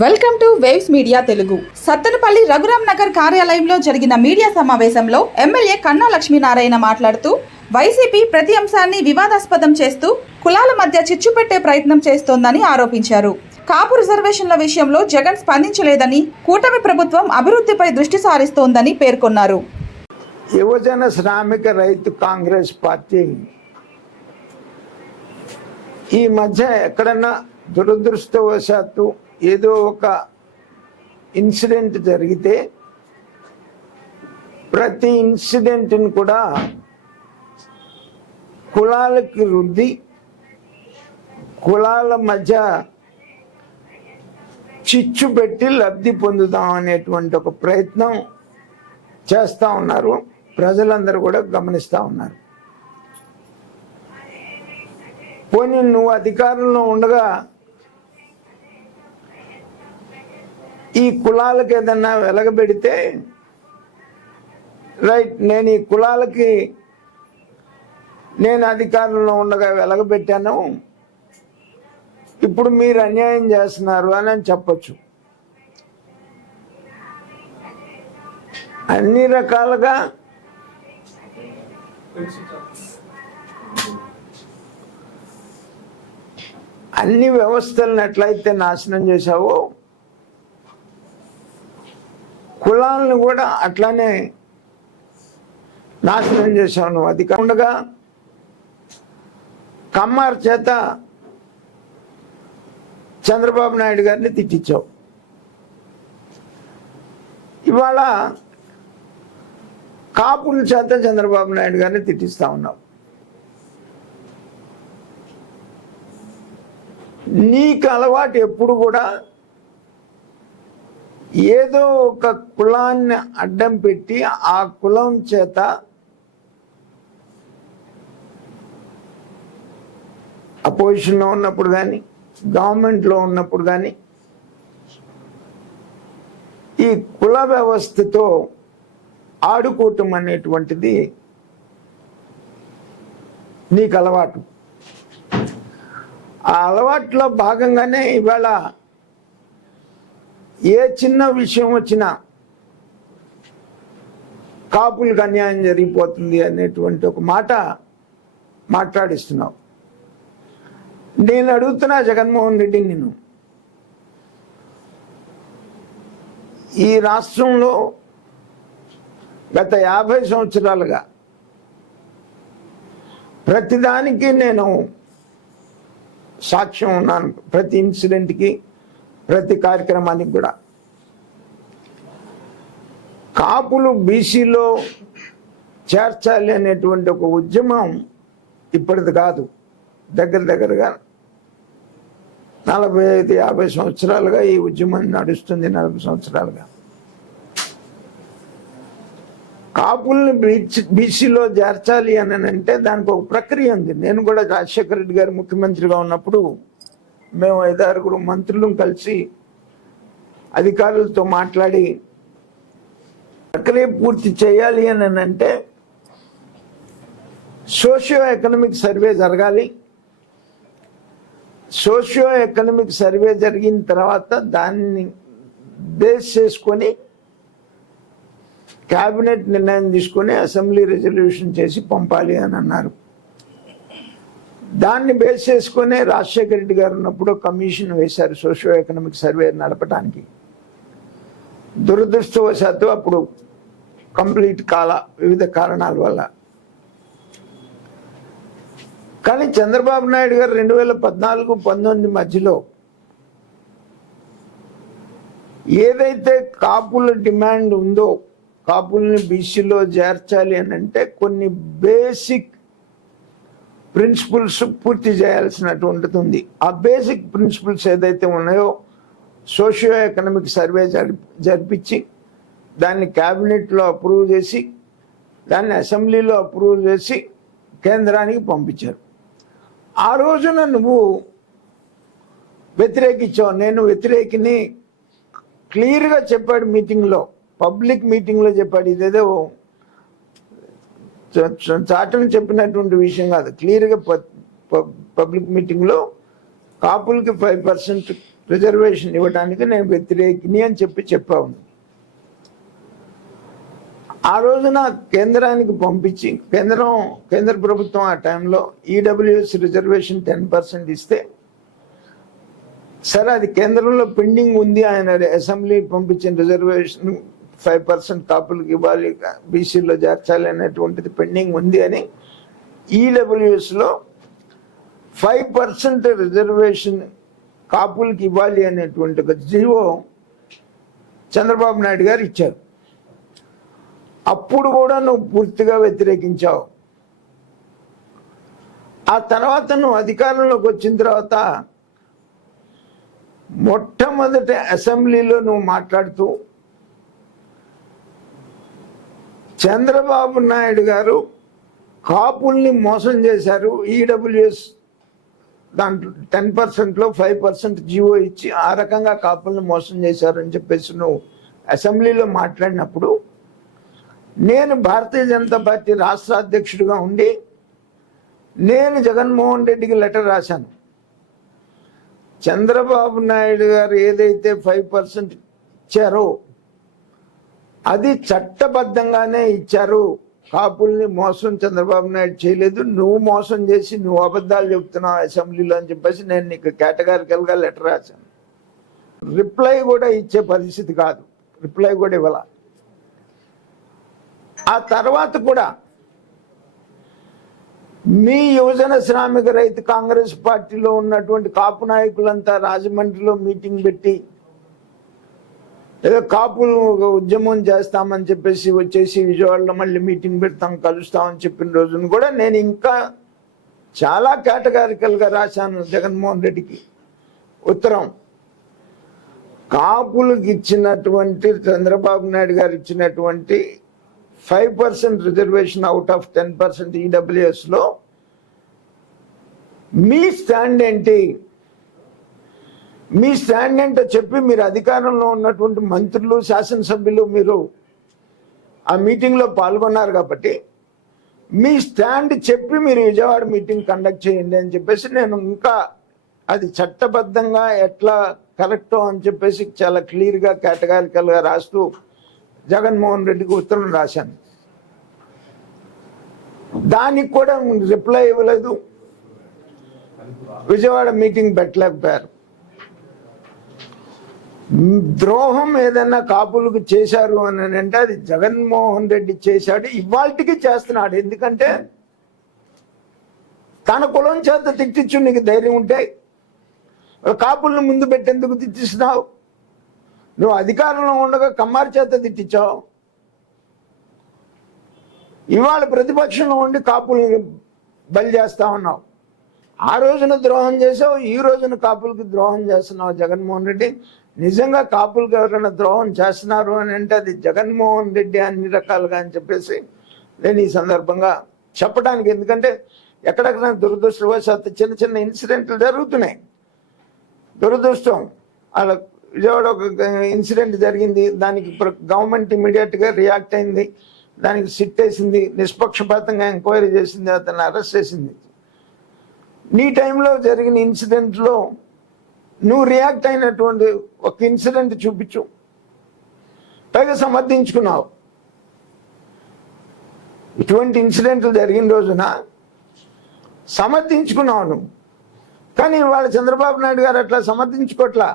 Welcome to waves media Telugu. Sattenapalli Raghuram Nagar కార్యాలయంలో జరిగిన media సమావేశంలో ఎమ్మెల్యే కన్నా లక్ష్మీనారాయణ మాట్లాడుతూ వైసీపీ ప్రతి అంశాన్ని వివాదాస్పదం చేస్తూ కులాల మధ్య చిచ్చు పెట్టే ప్రయత్నం చేస్తోందని ఆరోపించారు. కాపు రిజర్వేషన్ల విషయంలో జగన్ స్పందించలేదని, కూటమి ప్రభుత్వం అభివృద్ధిపై దృష్టి సారిస్తోందని పేర్కొన్నారు. యువజన శ్రామిక రైతు కాంగ్రెస్ పార్టీ ఈ మధ్య ఎక్కడన్నా దురదృష్టవశాత్తు ఏదో ఒక ఇన్సిడెంట్ జరిగితే ప్రతి ఇన్సిడెంట్ని కూడా కులాలకి రుద్ది కులాల మధ్య చిచ్చు పెట్టి లబ్ధి పొందుదాం అనేటువంటి ఒక ప్రయత్నం చేస్తూ ఉన్నారు. ప్రజలందరూ కూడా గమనిస్తూ ఉన్నారు. పోనీ నువ్వు అధికారంలో ఉండగా ఈ కులాలకు ఏదన్నా వెలగబెడితే రైట్, నేను ఈ కులాలకి నేను అధికారంలో ఉండగా వెలగబెట్టాను, ఇప్పుడు మీరు అన్యాయం చేస్తున్నారు అని చెప్పచ్చు. అన్ని రకాలుగా అన్ని వ్యవస్థలను ఎట్లయితే నాశనం చేశావో కులాలను కూడా అట్లానే నాశనం చేశావు. నువ్వు అధికారం ఉండగా కమ్మార్ చేత చంద్రబాబు నాయుడు గారిని తిట్టించావు. ఇవాళ కాపుల చేత చంద్రబాబు నాయుడు గారిని తిట్టిస్తా ఉన్నావు. నీకు అలవాటు ఎప్పుడు కూడా ఏదో ఒక కులాన్ని అడ్డం పెట్టి ఆ కులం చేత అపోజిషన్లో ఉన్నప్పుడు కానీ గవర్నమెంట్లో ఉన్నప్పుడు కానీ ఈ కుల వ్యవస్థతో ఆడుకోవటం అనేటువంటిది నీకు అలవాటు. ఆ అలవాట్లో భాగంగానే ఇవాళ ఏ చిన్న విషయం వచ్చినా కాపులకు అన్యాయం జరిగిపోతుంది అనేటువంటి ఒక మాట మాట్లాడిస్తున్నావు. నేను అడుగుతున్నా జగన్మోహన్ రెడ్డి, నేను ఈ రాష్ట్రంలో గత 50 సంవత్సరాలుగా ప్రతిదానికి నేను సాక్ష్యం ఉన్నాను. ప్రతి ఇన్సిడెంట్కి, ప్రతి కార్యక్రమానికి కూడా. కాపులు బీసీలో చేర్చాలి అనేటువంటి ఒక ఉద్యమం ఇప్పటిది కాదు. దగ్గరగా 45-50 సంవత్సరాలుగా ఈ ఉద్యమం నడుస్తుంది. 40 సంవత్సరాలుగా కాపుల్ని బీసీలో చేర్చాలి అని అంటే దానికి ఒక ప్రక్రియ ఉంది. నేను కూడా రాజశేఖర రెడ్డి గారు ముఖ్యమంత్రిగా ఉన్నప్పుడు మేము 5-6 మంత్రులను కలిసి అధికారులతో మాట్లాడి ప్రక్రియ పూర్తి చేయాలి అని అంటే సోషియో ఎకనామిక్ సర్వే జరగాలి. సోషియో ఎకనామిక్ సర్వే జరిగిన తర్వాత దాన్ని బేస్ చేసుకొని క్యాబినెట్ నిర్ణయం తీసుకొని అసెంబ్లీ రెజల్యూషన్ చేసి పంపాలి అని అన్నారు. దాన్ని బేస్ చేసుకునే రాజశేఖర రెడ్డి గారు ఉన్నప్పుడు కమిషన్ వేశారు సోషియో ఎకనామిక్ సర్వే నడపడానికి. దురదృష్టవశాత్తు అప్పుడు కంప్లీట్ వివిధ కారణాల వల్ల. కానీ చంద్రబాబు నాయుడు గారు 2014-19 మధ్యలో ఏదైతే కాపుల డిమాండ్ ఉందో, కాపుల్ని బీసీలో చేర్చాలి అని అంటే కొన్ని బేసిక్ ప్రిన్సిపల్స్ పూర్తి చేయాల్సినటువంటిది ఉంది. ఆ బేసిక్ ప్రిన్సిపల్స్ ఏదైతే ఉన్నాయో సోషియో ఎకనామిక్ సర్వే జరిపించి దాన్ని క్యాబినెట్లో అప్రూవ్ చేసి దాన్ని అసెంబ్లీలో అప్రూవ్ చేసి కేంద్రానికి పంపించారు. ఆ రోజున నువ్వు వ్యతిరేకించావు. నేను వ్యతిరేకిని క్లియర్గా చెప్పాడు మీటింగ్లో. పబ్లిక్ మీటింగ్లో చెప్పాడు. ఇదేదో చాటని చెప్పినటువంటి విషయం కాదు. క్లియర్గా పబ్లిక్ మీటింగ్లో కాపులకి 5% రిజర్వేషన్ ఇవ్వడానికి నేను వ్యతిరేకిని అని చెప్పాను. ఆ రోజున కేంద్రానికి పంపించి కేంద్ర ప్రభుత్వం ఆ టైంలో ఈడబ్ల్యూఎస్ రిజర్వేషన్ 10% ఇస్తే, సరే అది కేంద్రంలో పెండింగ్ ఉంది, ఆయన అసెంబ్లీ పంపించిన రిజర్వేషన్ 5% కాపులకు ఇవ్వాలి, బీసీలో చేర్చాలి అనేటువంటిది పెండింగ్ ఉంది అని ఈడబ్ల్యూఎస్లో 5% రిజర్వేషన్ కాపులకి ఇవ్వాలి అనేటువంటి ఒక జీవో చంద్రబాబు నాయుడు గారు ఇచ్చారు. అప్పుడు కూడా నువ్వు పూర్తిగా వ్యతిరేకించావు. ఆ తర్వాత నువ్వు అధికారంలోకి వచ్చిన తర్వాత మొట్టమొదటి అసెంబ్లీలో నువ్వు మాట్లాడుతూ చంద్రబాబు నాయుడు గారు కాపుల్ని మోసం చేశారు, ఈడబ్ల్యూఎస్ దాంట్లో 10%లో 5% జీవో ఇచ్చి ఆ రకంగా కాపుల్ని మోసం చేశారు అని చెప్పేసి నువ్వు అసెంబ్లీలో మాట్లాడినప్పుడు, నేను భారతీయ జనతా పార్టీ రాష్ట్ర అధ్యక్షుడిగా ఉండి నేను జగన్మోహన్ రెడ్డికి లెటర్ రాశాను. చంద్రబాబు నాయుడు గారు ఏదైతే 5% ఇచ్చారో అది చట్టబద్ధంగానే ఇచ్చారు, కాపుల్ని మోసం చంద్రబాబు నాయుడు చేయలేదు, నువ్వు మోసం చేసి నువ్వు అబద్ధాలు చెప్తున్నావు అసెంబ్లీలో అని చెప్పేసి నేను నీకు కేటగారికల్గా లెటర్ రాశాను. రిప్లై కూడా ఇచ్చే పరిస్థితి కాదు, రిప్లై కూడా ఇవ్వాల. ఆ తర్వాత కూడా మీ యువజన శ్రామిక రైతు కాంగ్రెస్ పార్టీలో ఉన్నటువంటి కాపు నాయకులంతా రాజమండ్రిలో మీటింగ్ పెట్టి ఏదో కాపులు ఉద్యమం చేస్తామని చెప్పేసి వచ్చేసి విజయవాడలో మళ్ళీ మీటింగ్ పెడతాం, కలుస్తామని చెప్పిన రోజున కూడా నేను ఇంకా చాలా కేటగారికల్గా రాశాను జగన్మోహన్ రెడ్డికి ఉత్తరం. కాపులకు ఇచ్చినటువంటి చంద్రబాబు నాయుడు గారు ఇచ్చినటువంటి 5% రిజర్వేషన్ అవుట్ ఆఫ్ 10% ఈడబ్ల్యూఎస్లో మీ స్టాండ్ ఏంటి, మీ స్టాండ్ ఏంటో చెప్పి, మీరు అధికారంలో ఉన్నటువంటి మంత్రులు శాసనసభ్యులు మీరు ఆ మీటింగ్లో పాల్గొన్నారు కాబట్టి మీ స్టాండ్ చెప్పి మీరు విజయవాడ మీటింగ్ కండక్ట్ చేయండి అని చెప్పేసి నేను ఇంకా అది చట్టబద్ధంగా ఎట్లా కరెక్టో అని చెప్పేసి చాలా క్లియర్గా కేటగారికల్గా రాస్తూ జగన్మోహన్ రెడ్డికి ఉత్తరం రాశాను. దానికి కూడా రిప్లై ఇవ్వలేదు, విజయవాడ మీటింగ్ పెట్టలేకపోయారు. ద్రోహం ఏదన్నా కాపులకు చేశారు అని అంటే అది జగన్మోహన్ రెడ్డి చేశాడు, ఇవాళకి చేస్తున్నాడు. ఎందుకంటే తన కులం చేత తిట్టించు నీకు ధైర్యం ఉంటే కాపుల్ని ముందు పెట్టేందుకు తిట్టిస్తున్నావు? నువ్వు అధికారంలో ఉండగా కమ్మారి చేత తిట్టించావు, ఇవాళ ప్రతిపక్షంలో ఉండి కాపుల్ని బలి చేస్తా ఉన్నావు. ఆ రోజున ద్రోహం చేసావు, ఈ రోజున కాపులకి ద్రోహం చేస్తున్నావు జగన్మోహన్ రెడ్డి. నిజంగా కాపులకు ఎవరైనా ద్రోహం చేస్తున్నారు అని అంటే అది జగన్మోహన్ రెడ్డి అన్ని రకాలుగా అని చెప్పేసి నేను ఈ సందర్భంగా చెప్పడానికి. ఎందుకంటే ఎక్కడెక్కడ దురదృష్టవశాత్తు చిన్న చిన్న ఇన్సిడెంట్లు జరుగుతున్నాయి. దురదృష్టం, అలా విజయవాడ ఒక ఇన్సిడెంట్ జరిగింది, దానికి గవర్నమెంట్ ఇమీడియట్గా రియాక్ట్ అయింది, దానికి సిట్ వేసింది, నిష్పక్షపాతంగా ఎంక్వైరీ చేసింది, అతన్ని అరెస్ట్ చేసింది. నీ టైంలో జరిగిన ఇన్సిడెంట్లో నువ్వు రియాక్ట్ అయినటువంటి ఒక ఇన్సిడెంట్ చూపించు, పైగా సమర్థించుకున్నావు. ఇటువంటి ఇన్సిడెంట్లు జరిగిన రోజున సమర్థించుకున్నావు నువ్వు. కానీ వాళ్ళ చంద్రబాబు నాయుడు గారు అట్లా సమర్థించుకోవట్లా.